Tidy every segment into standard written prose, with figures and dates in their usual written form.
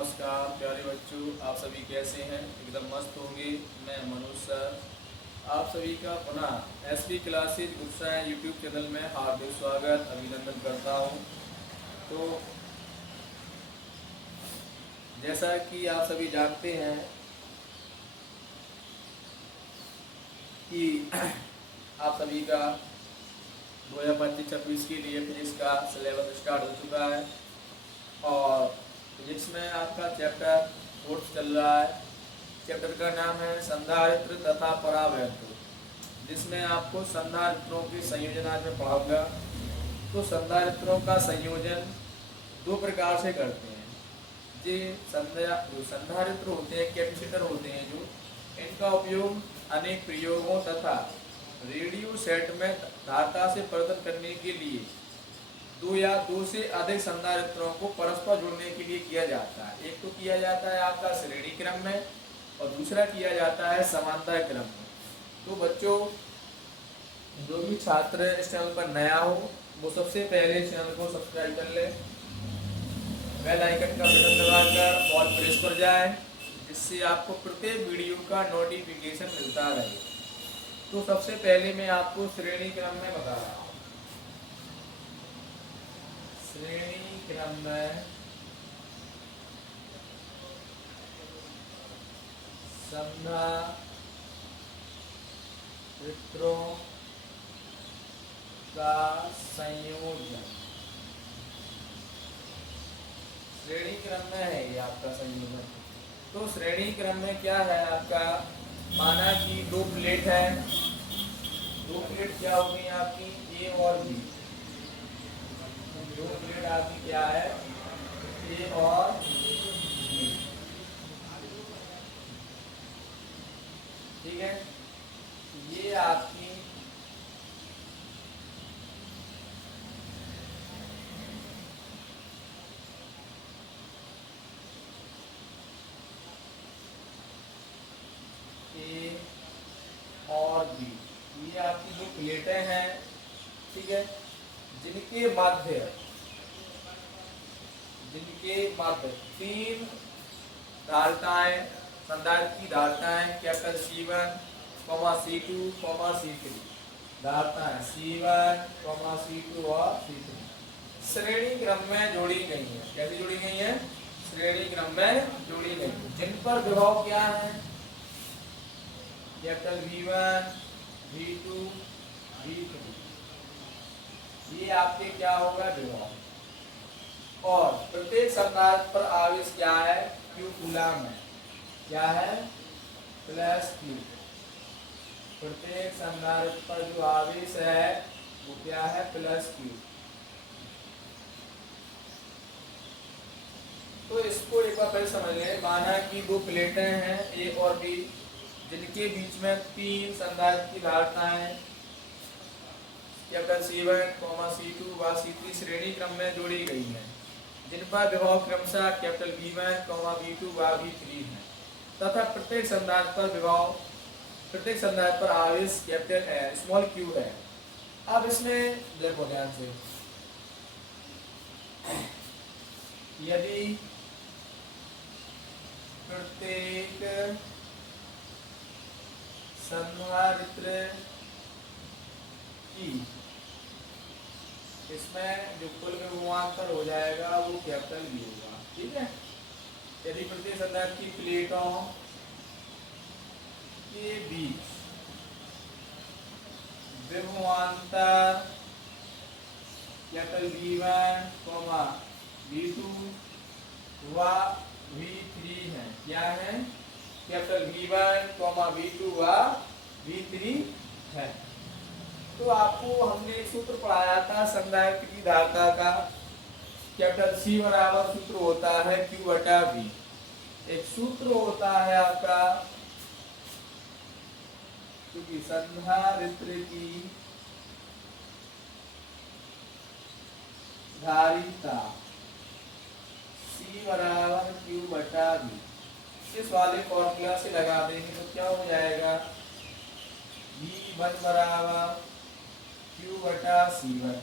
नमस्कार प्यारे बच्चों, आप सभी कैसे हैं? एकदम मस्त होंगे। मैं मनोज सर आप सभी का पुनः एसपी क्लासेज गुस्सा यूट्यूब चैनल में हार्दिक स्वागत अभिनंदन करता हूं। तो जैसा कि आप सभी जानते हैं कि आप सभी का 2025-26 के लिए फिजिक्स का सिलेबस स्टार्ट हो चुका है और फिजिक्स में आपका चैप्टर 4 चल रहा है। चैप्टर का नाम है संधारित्र तथा परावैद्युत, जिसमें आपको संधारित्रों के संयोजन आज मैं पढ़ाऊंगा। तो संधारित्रों का संयोजन दो प्रकार से करते हैं। जो संधारित्र होते हैं, कैपेसिटर होते हैं, जो इनका उपयोग अनेक प्रयोगों तथा रेडियो सेट में धारता से प्रदर्शन करने के लिए दो या दो से अधिक संधारित्रों को परस्पर जोड़ने के लिए किया जाता है। एक तो किया जाता है आपका श्रेणी क्रम में और दूसरा किया जाता है समांतर क्रम में। तो बच्चों, जो भी छात्र इस चैनल पर नया हो वो सबसे पहले चैनल को सब्सक्राइब कर ले, बेल आइकन का बटन दबाकर ऑल प्रेस पर जाए, जिससे आपको प्रत्येक वीडियो का नोटिफिकेशन मिलता रहे। तो सबसे पहले मैं आपको श्रेणी क्रम में बता रहा हूँ। श्रेणी क्रम में संधारित्रों का संयोजन श्रेणी क्रम में है, ये आपका संयोजन। तो श्रेणी क्रम में क्या है आपका, माना कि दो प्लेट है, दो प्लेट क्या होगी आपकी, ए और बी। दो प्लेट आपकी क्या है, ए और बी, ठीक है। ये आपकी ए और बी, ये आपकी दो प्लेटें हैं, ठीक है, जिनके मध्य तीन धारिताएं, संधारित्र की धारिताएं capital C1, C2, C3 धारिताएं C1, C2 और C3 श्रेणी क्रम में जोड़ी गई है। कैसे जोड़ी गई है? श्रेणी क्रम में जोड़ी गई है, जिन पर विभव क्या है, कैपिटल V1, V2, V3, ये आपके क्या होगा, विभव। और प्रत्येक संधारित्र पर आवेश क्या है, Q कूलम है, क्या है, प्लस Q। प्रत्येक संधारित्र पर जो आवेश है वो क्या है, प्लस Q। तो इसको एक बार पहले समझ लें। माना कि दो प्लेटें हैं ए और बी, जिनके बीच में तीन संधारित्र की धारिताएं कैपिटल C1, C2 व C3 श्रेणी क्रम में जोड़ी गई है, जिन पर विभव क्रमशः कैपिटल V1, V2 व V3 है तथा प्रत्येक संधारित्र पर विभव, प्रत्येक संधारित्र पर आवेश कैपिटल स्मॉल q है। अब इसमें देखो ध्यान से, यदि प्रत्येक संधारित्र की, इसमें जो कुल विभवांतर हो जाएगा वो कैपिटल V होगा, ठीक है। यदि प्रत्येक संधारित्र की प्लेटों के बीच विभवांतर कैपिटल V1, V2 व V3 है, क्या है, कैपिटल V1, V2 व V3 है। तो आपको हमने एक सूत्र पढ़ाया था संधारित्र की धारिता का, कैपिटल C बराबर सूत्र होता है Q बटा V। एक सूत्र होता है आपका, क्योंकि संधारित्र की धारिता C बराबर Q बटा V, इस वाले फॉर्मूला से लगा देंगे तो क्या हो जाएगा, V1 बराबर Q बटा C1,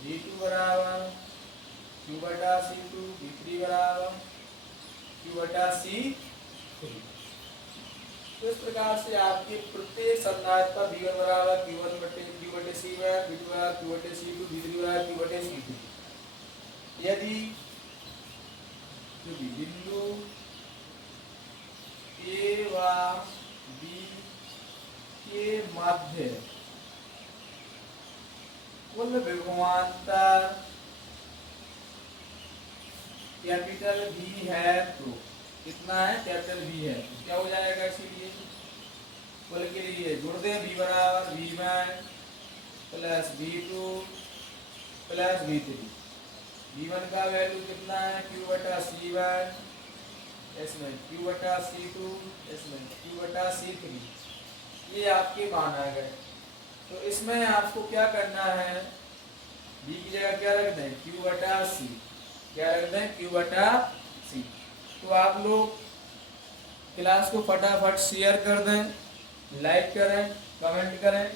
V2 बराबर Q बटा C2 V3 बराबर Q बटा C3। तो इस प्रकार से आपके प्रत्येक संधारित्र पर V1 बराबर Q1 बटे Q बटे C1, V2 बराबर Q बटे C2, V3 बराबर Q बटे C3। यदि बिंदु A व B के मध्य कुल विभवांतर कैपिटल V है तो कितना है? कैपिटल V है तो क्या हो जाएगा? इसीलिए कुल के लिए जोड़ दें V बराबर V1 plus V2 plus V3। V1 का वैल्यू कितना है? Q बटा C1, इसमें Q बटा C2, इसमें Q बटा C3। ये आपके मान आ गए। तो इसमें आपको क्या करना है? B की जगह क्या रख दें? Q बटा C। क्या रख दें? Q बटा C। तो आप लोग क्लास को फटाफट शेयर कर दें, लाइक करें, कमेंट करें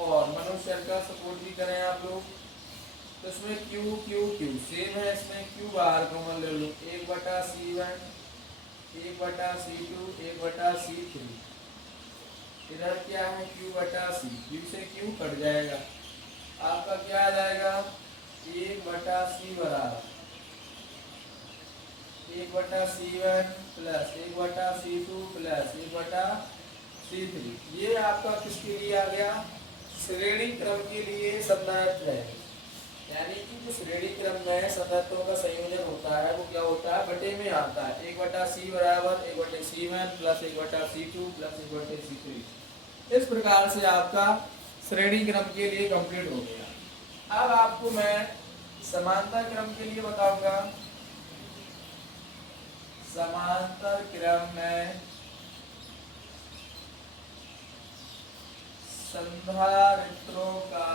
और मनोज सर का सपोर्ट भी करें आप लोग। तो इसमें Q Q Q सेम है, इसमें Q बाहर कॉमन ले लो, 1 बटा C1, 1 बटा C2, 1 बटा C3। इधर क्या है? Q बटा C। Q से Q कट जाएगा, आपका क्या आ जाएगा? 1 बटा C बराबर 1 बटा C1 प्लस 1 बटा C2 प्लस 1 बटा C3। ये आपका किसके लिए आ गया? श्रेणी क्रम के लिए संधारित्र है। यानी कि जो श्रेणी क्रम में संधारित्रों का संयोजन होता है वो क्या होता है? बटे में आता है। 1 बटा C बराबर 1 बटे C1 प्लस 1 बटा C2 प्लस 1 बटे C3। इस प्रकार से आपका श्रेणी क्रम के लिए कंप्लीट हो गया। अब आपको मैं समांतर क्रम के लिए बताऊंगा। समांतर क्रम में संधारित्रों का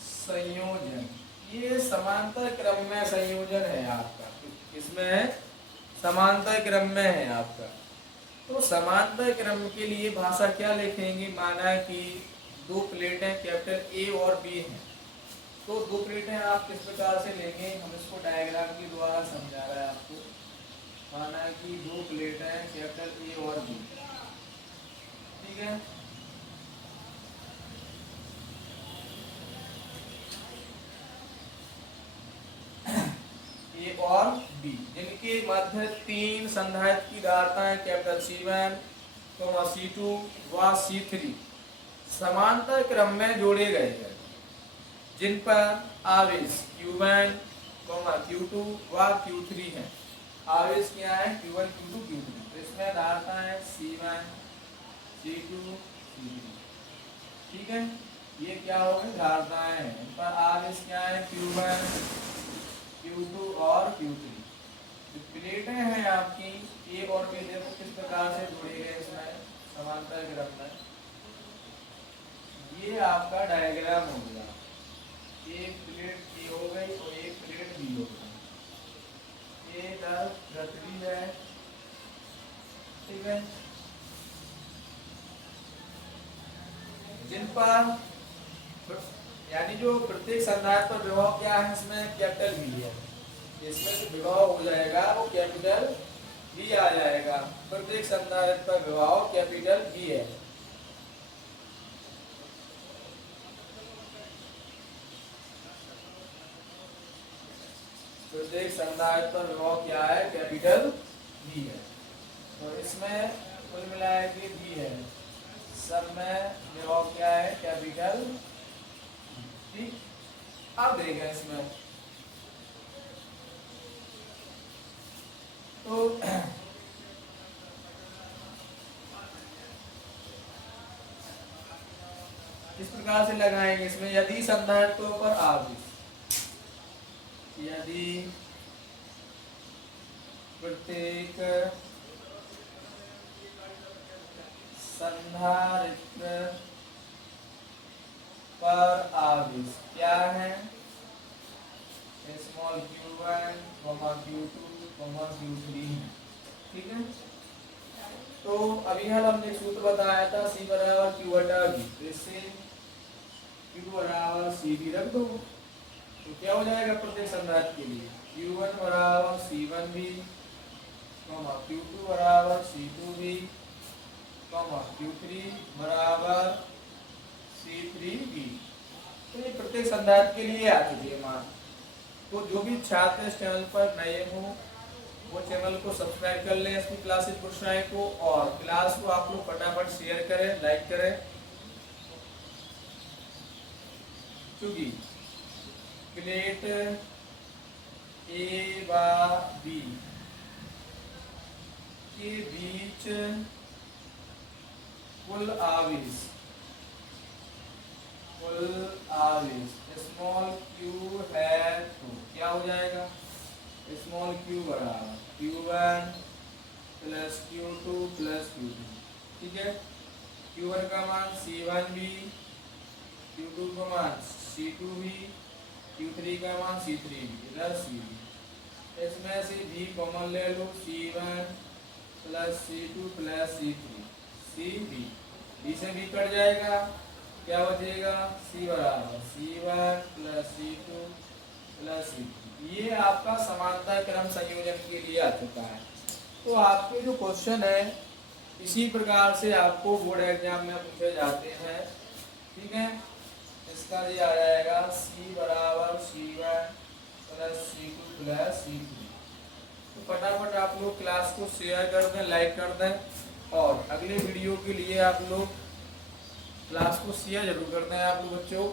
संयोजन। ये समांतर क्रम में संयोजन है आपका। इसमें है समांतर क्रम में है आपका। तो समांतर क्रम के लिए भाषा क्या लिखेंगे? माना कि दो प्लेटें कैपिटल A और B हैं, तो दो प्लेटें आप किस प्रकार से लेंगे? हम इसको डायग्राम के द्वारा समझा रहे हैं आपको। माना कि दो प्लेटें कैपिटल A और B, ठीक है। A और B, जिनके मध्य तीन संधारित्र की धारताएं कैपिटल C1, C2 व C3 समांतर क्रम में जोड़े गए हैं, जिन पर आवेश Q1, Q2 व Q3 है। आवेश क्या है? Q1, Q2, Q3। तो इसमें धारताएं C1, C2, C3, ठीक है। ये क्या हो गई? धारताएं हैं। इन पर आवेश क्या है? Q1, Q2 और Q3। जो प्लेटें हैं आपकी A और B, देखो किस प्रकार से जुड़े गए इसमें समांतर क्रम में। ये आपका डायग्राम हो गया। एक प्लेट A हो गई और एक प्लेट B हो गई। A इधर पृथ्वी है, ठीक है। जिन पर यानी जो प्रत्येक संधारित्र पर विभव क्या है? इसमें कैपिटल V है। इसमें जो विभव हो जाएगा वो कैपिटल V आ जाएगा। प्रत्येक संधारित्र पर विभव कैपिटल V है। प्रत्येक संधारित्र पर विभव क्या है? कैपिटल V है। तो इसमें कुल मिलाया के V है, सब में विभव क्या है? Capital V। अब देखें इसमें तो इस प्रकार से लगाएंगे। इसमें यदि संधारित्रों पर आवेश, यदि प्रत्येक संधारित्र पर आवेश क्या है? स्मॉल Q1, Q2, Q3 है, ठीक है। तो अभी हाल हमने सूत्र बताया था C बराबर Q बटा V, तो इससे Q बराबर C भी रख दो, तो क्या हो जाएगा प्रत्येक संधारित्र के लिए Q1 बराबर C1V, Q2 बराबर C2V, Q3 बराबर C3V। तो ये प्रत्येक संधारित्र के लिए आ चुकी है मान। तो जो भी छात्र इस चैनल पर नए हो वो चैनल को सब्सक्राइब कर लें इसकी क्लासेस पुरशाएं को, और क्लास को आप लोग फटाफट शेयर करें, लाइक करें, क्योंकि प्लेट ए व बी के बीच कुल आवेश स्मॉल q है तो क्या हो जाएगा स्मॉल q बराबर q1 plus q2 plus q3, ठीक है। q1 का मान c1v, q2 का मान c2v, q3 का मान c3v, इधर cv। इसमें से v कॉमन ले लो, c1 plus c2 plus c3 cv, b से b कट जाएगा, क्या बचेगा c बराबर c1 plus c2 plus c3। ये आपका समानता क्रम संयोजन के लिए आ चुका है। तो आपके जो क्वेश्चन है इसी प्रकार से आपको बोर्ड एग्जाम में पूछे जाते हैं, ठीक है। इसका ये आ जाएगा c बराबर c1 plus c2 plus c3। तो फटाफट आप लोग क्लास को शेयर कर दें, लाइक कर दें, और अगले वीडियो के लिए आप लोग क्लास को शेयर जरूर करते हैं आप लोग बच्चों।